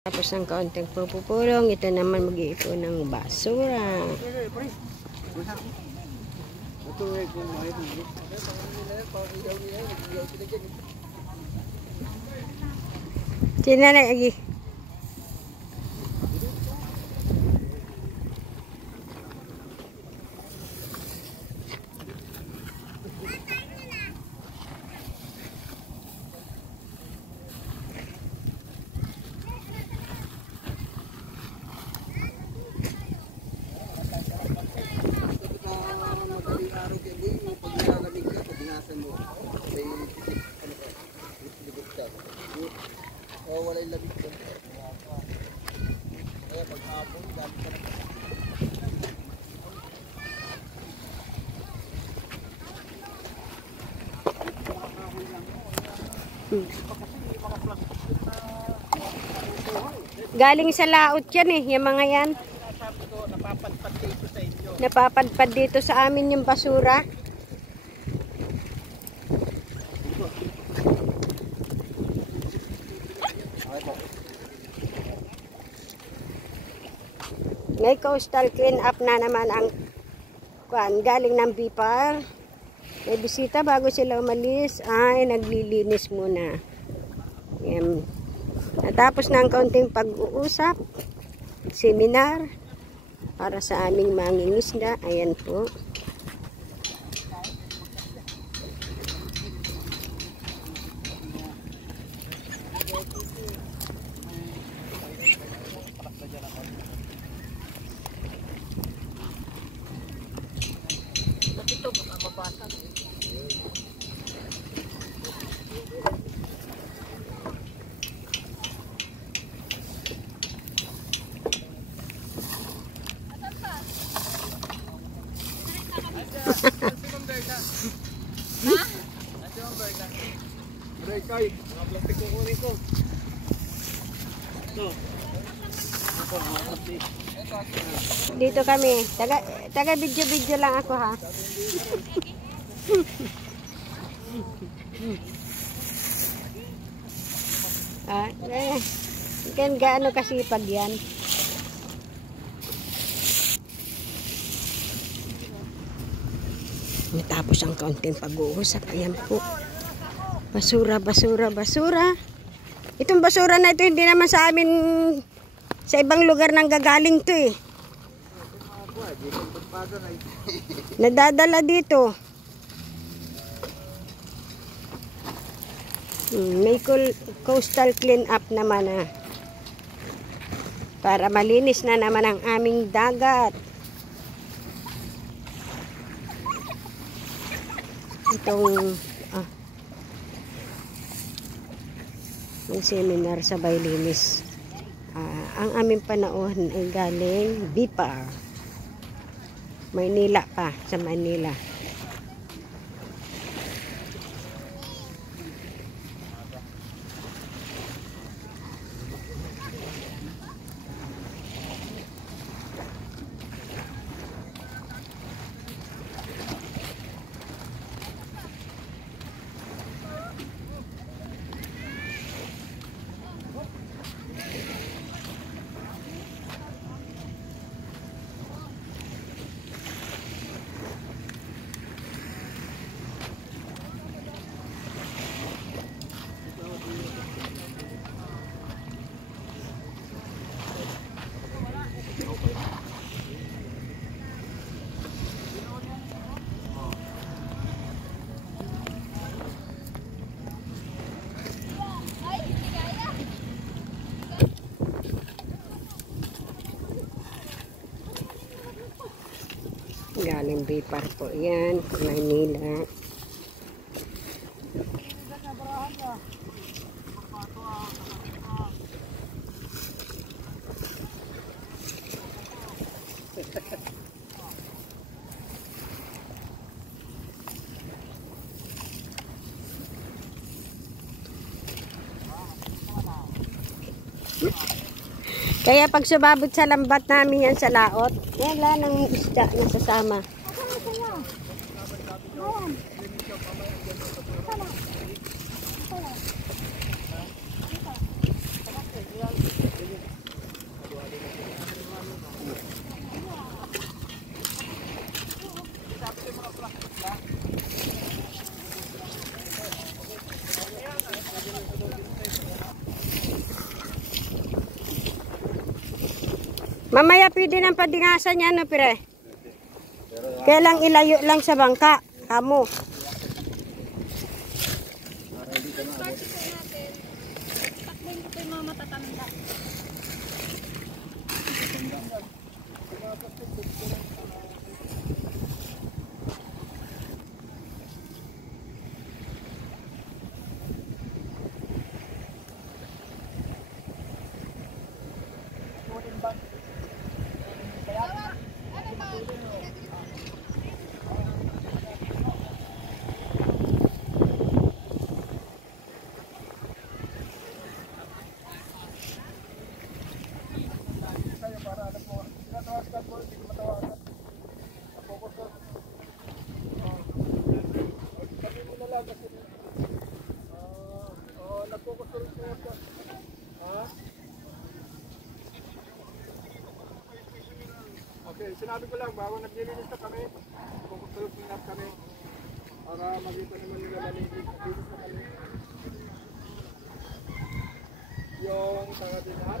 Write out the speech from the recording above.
Tapos ng kaunting pupulong, ito naman mag-iipon ng basura. Sino na lagi? Wala yung labit ko. Kaya paghapon, dami ka na. Galing sa laot yan eh, yung mga yan. Napapadpad dito sa inyo. Napapadpad dito sa amin yung basura. May coastal clean up na naman ang galing ng BIPAR. May bisita bago sila umalis. Ay, naglilinis muna. Yan. Natapos na ang kaunting pag-uusap. Seminar. Para sa aming mangingisda. Ayan po. Ito, baka mabasa. Dito kami. Taga video lang ako ha. Gaano kasipag yan. Natapos ang kaunting pag-uusap. Ayan po. Basura. Itong basura na ito hindi naman sa amin, sa ibang lugar nang gagaling to eh. Nadadala dito. May coastal clean up naman ah. Para malinis na naman ang aming dagat. Itong yung seminar sa Bailinis. Ang aming panahon ay galing BIPAR. Maynila pa, sa Manila. Galing BIPAR po yan, Manila. Kaya pag sumabot sa lambat namin yan sa laot, wala nang isda na sasama. Mamaya pwede ng padingasan yan, no, pire? Kaya lang ilayo lang sa bangka. Kamo. Okay, sinabi ko lang, bago naglilinis na kami, kukusulog clean kami para makita naman nila nalinis na kami. Yung tanga dinar,